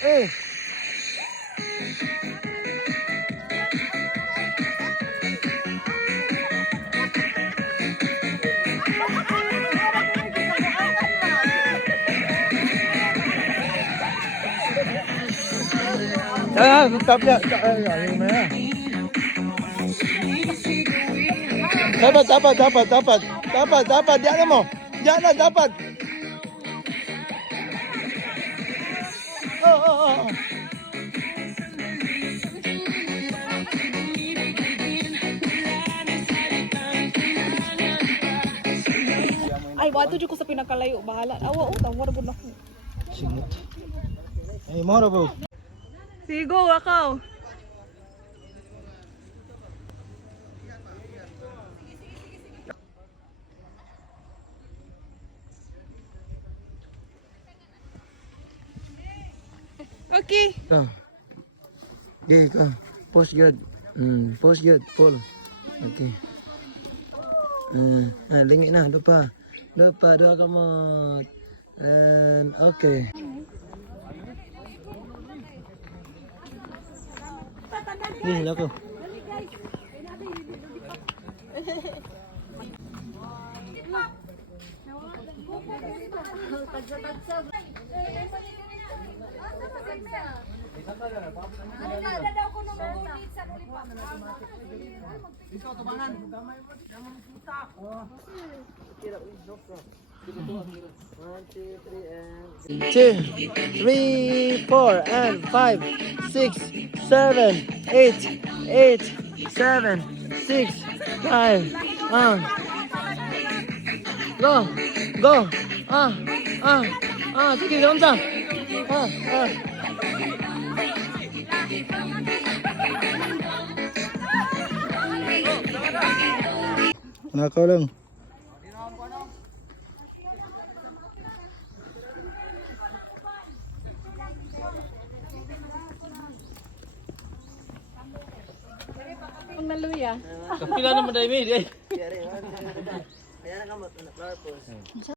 Eh. Stop niya. Ayun na yan. Dapat. Diyan mo. Diyan na, dapat. Oh. Ay, wato dyan ko sa pinakalayo. Bahala. Awa, tawar po na ko. Singot. Ay, mora po. Sigo, wakaw. Okay. Ka. Okay, ka. Post good. Post good. Pull. Okay. Lingi na. Lupa. Dua kamot. And okay. Nih, lako. Two, three, four, and 5, 6, 7, 8, 7, 6, 5. Go. Sige, ramsa. Nakaw lang. Ang naluya. Kapila naman dahil may. Ayan na kamot. Flower post.